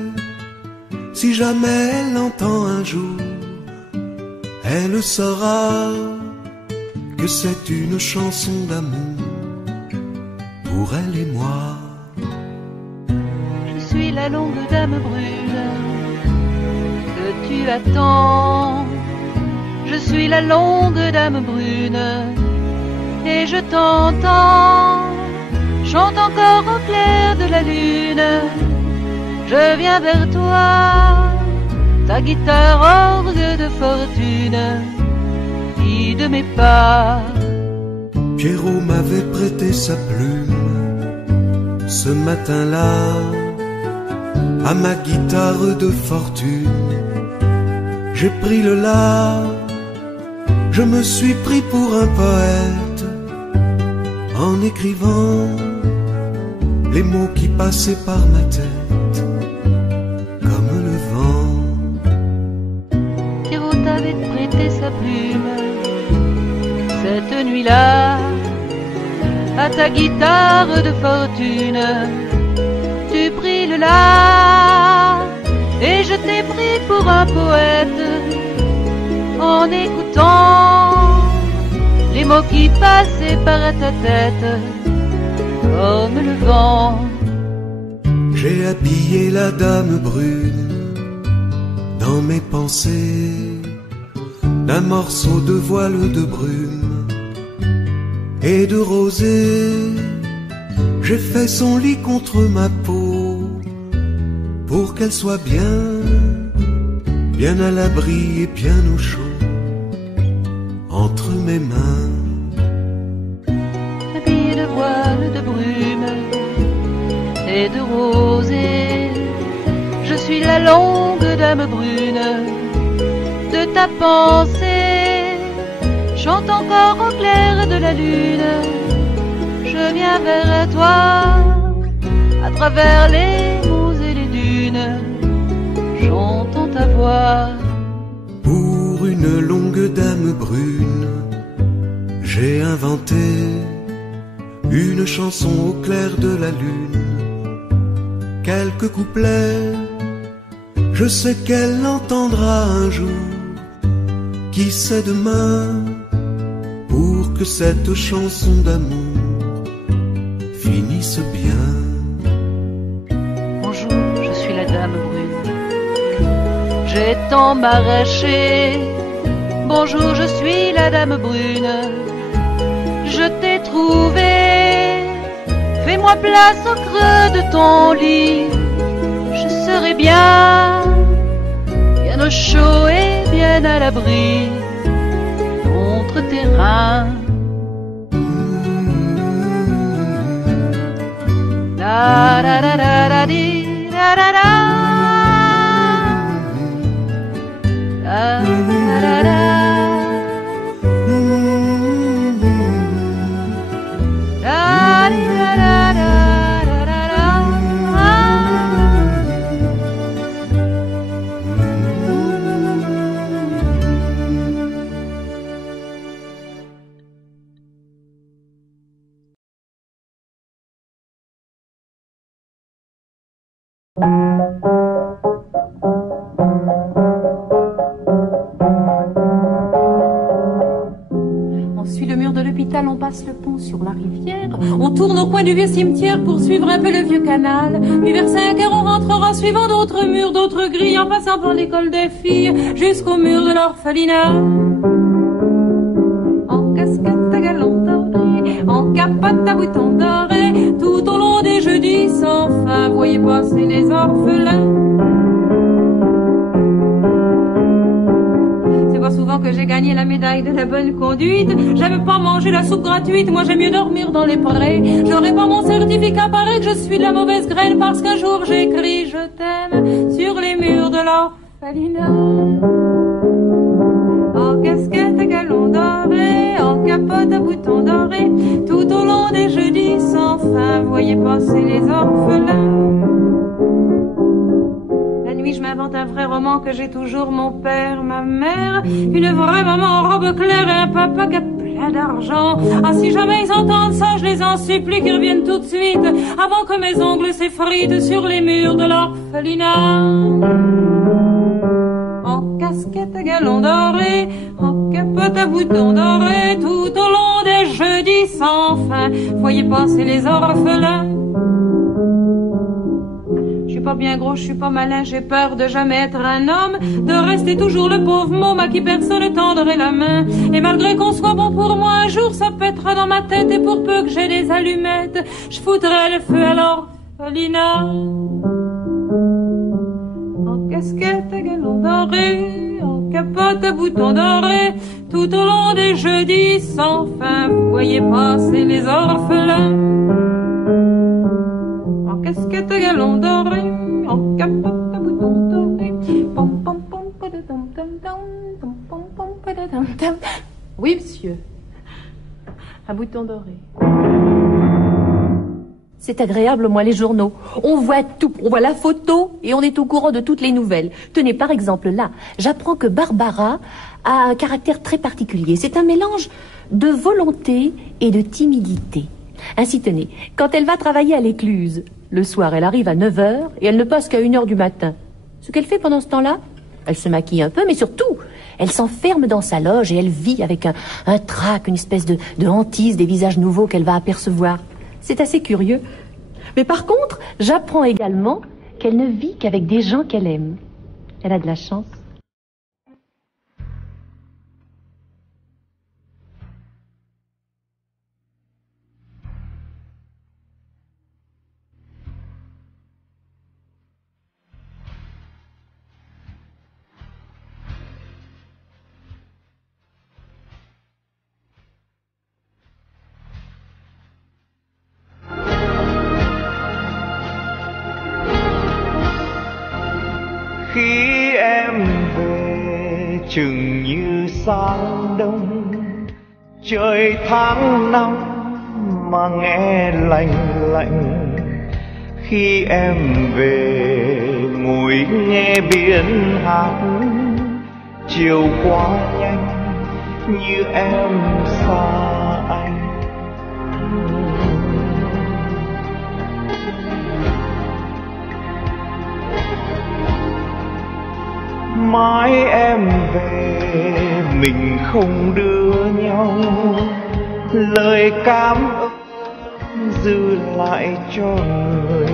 si jamais elle l'entend un jour, elle saura que c'est une chanson d'amour pour elle et moi. Je suis la longue dame brune que tu attends. Je suis la longue dame brune et je t'entends. Chante encore au clair de la lune. Je viens vers toi, ta guitare orgue de fortune, guide mes pas. Pierrot m'avait prêté sa plume ce matin-là à ma guitare de fortune. J'ai pris le la, je me suis pris pour un poète en écrivant les mots qui passaient par ma tête comme le vent. Pierrot t'avait prêté sa plume cette nuit-là à ta guitare de fortune. Tu pris le la et je t'ai pris pour un poète en écoutant les mots qui passaient par ta tête comme le vent. J'ai habillé la dame brune dans mes pensées d'un morceau de voile de brume et de rosée. J'ai fait son lit contre ma peau pour qu'elle soit bien, bien à l'abri et bien au chaud entre mes mains. Habillée de voile de brume et de rosée, je suis la longue dame brune de ta pensée. Chante encore au clair de la lune, je viens vers toi, à travers les monts et les dunes, j'entends ta voix. Pour une longue dame brune, j'ai inventé une chanson au clair de la lune. Quelques couplets, je sais qu'elle l'entendra un jour. Qui sait demain, pour que cette chanson d'amour finisse bien. Bonjour, je suis la dame brune, j'ai tant m'arraché. Bonjour, je suis la dame brune, je t'ai trouvé. Fais-moi place au creux de ton lit, je serai bien, bien au chaud et bien à l'abri contre tes reins. La da da da da di da da da. La da da da. La di da da da da da da. On suit le mur de l'hôpital, on passe le pont sur la rivière. On tourne au coin du vieux cimetière pour suivre un peu le vieux canal. Puis vers 5 heures, on rentrera suivant d'autres murs, d'autres grilles, en passant par l'école des filles, jusqu'au mur de l'orphelinat. En casquette à galons dorés, en capote à boutons dorés, tout au long des jeudis sans fin, voyez passer les orphelins. C'est pas souvent que j'ai gagné la médaille de la bonne conduite. J'aime pas manger la soupe gratuite, moi j'aime mieux dormir dans les poneries. J'aurais pas mon certificat, paraît que je suis de la mauvaise graine, parce qu'un jour j'écris je t'aime sur les murs de l'orphelinat. En casquette à galons dorés, en capote à boutons dorés, tout au long des jeudis sans fin, voyez passer les orphelins. La nuit je m'invente un vrai roman, que j'ai toujours mon père, ma mère, une vraie maman en robe claire et un papa qui a plein d'argent. Ah, si jamais ils entendent ça, je les en supplie qu'ils reviennent tout de suite, avant que mes ongles s'effritent sur les murs de l'orphelinat. En casquette à galons dorés, en capote à boutons dorés, tout au long des jeudis sans fin, voyez passer les orphelins. Je suis pas bien gros, je suis pas malin, j'ai peur de jamais être un homme, de rester toujours le pauvre môme à qui personne ne tendrait la main. Et malgré qu'on soit bon pour moi, un jour ça pètera dans ma tête, et pour peu que j'ai des allumettes, je foutrai le feu à l'orphelinat. En casquette à galons dorés, en capote à boutons dorés, tout au long des jeudis sans fin, vous voyez passer les orphelins. En casquette à galons dorés, en capote à boutons dorés, pom pom pom padadam dam dam, pom pom padadam dam. Oui, monsieur. Un bouton doré. C'est agréable, moi, les journaux. On voit tout, on voit la photo et on est au courant de toutes les nouvelles. Tenez, par exemple, là, j'apprends que Barbara a un caractère très particulier. C'est un mélange de volonté et de timidité. Ainsi, tenez, quand elle va travailler à l'écluse, le soir, elle arrive à 9h et elle ne passe qu'à 1h du matin. Ce qu'elle fait pendant ce temps-là, elle se maquille un peu, mais surtout, elle s'enferme dans sa loge et elle vit avec un trac, une espèce de hantise des visages nouveaux qu'elle va apercevoir. C'est assez curieux. Mais par contre, j'apprends également qu'elle ne vit qu'avec des gens qu'elle aime. Elle a de la chance. Khi em về chừng như sáng đông, trời tháng năm mà nghe lạnh lạnh. Khi em về ngồi nghe biển hát, chiều qua nhanh như em xa anh. Mãi em về mình không đưa nhau, lời cảm ơn dư lại cho người.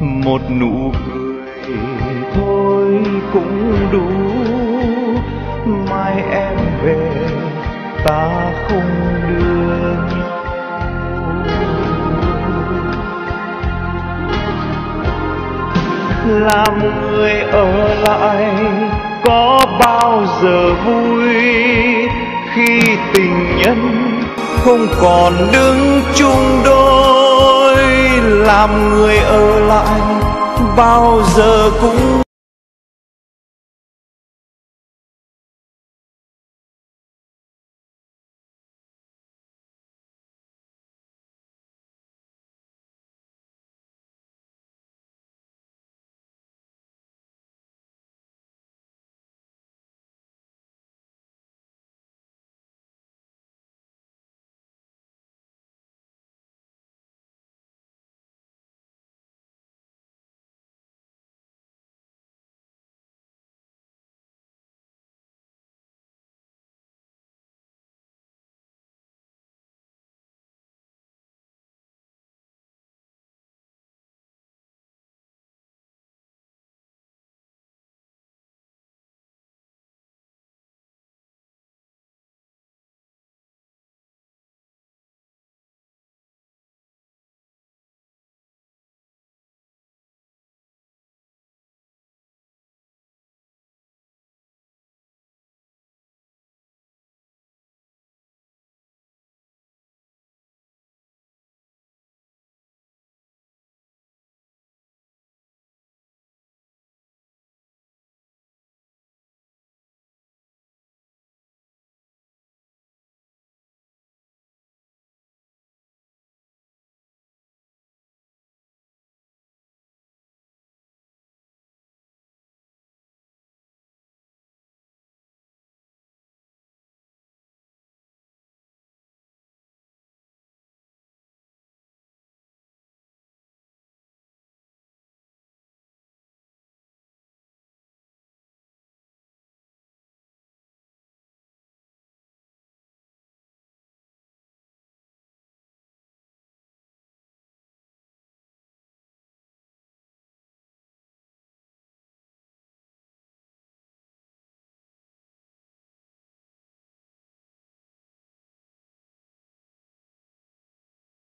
Một nụ cười thôi cũng đủ. Mai em về ta không đưa nhau. Làm người ở lại có bao giờ vui, khi tình nhân không còn đứng chung đôi. Làm người ở lại bao giờ cũng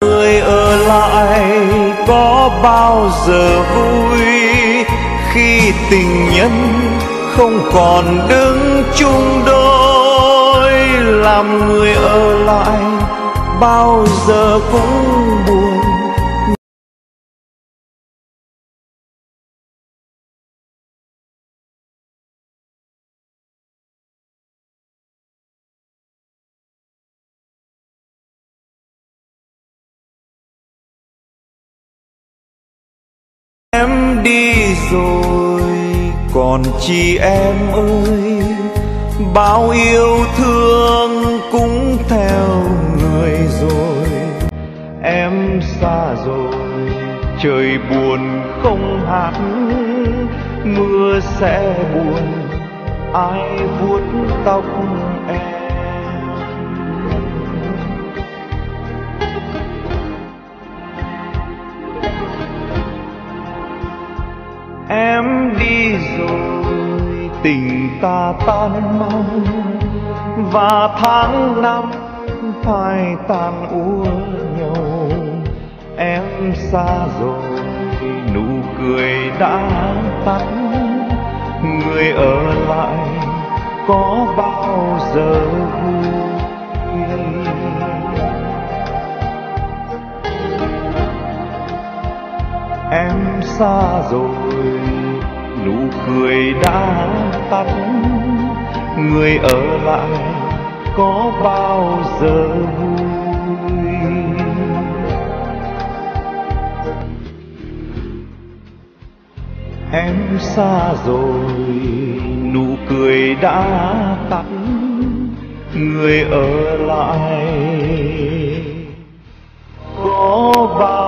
người ở lại có bao giờ vui, khi tình nhân không còn đứng chung đôi. Làm người ở lại bao giờ cũng buồn. Em đi rồi còn chi em ơi, bao yêu thương cũng theo người rồi. Em xa rồi trời buồn không hát, mưa sẽ buồn ai vuốt tóc em. ta tan mau và tháng năm phai tàn úa nhau. Em xa rồi nụ cười đã tắt, người ở lại có bao giờ vui. Em xa rồi nụ cười đã tắt, người ở lại có bao giờ vui. Em xa rồi nụ cười đã tắt, người ở lại có bao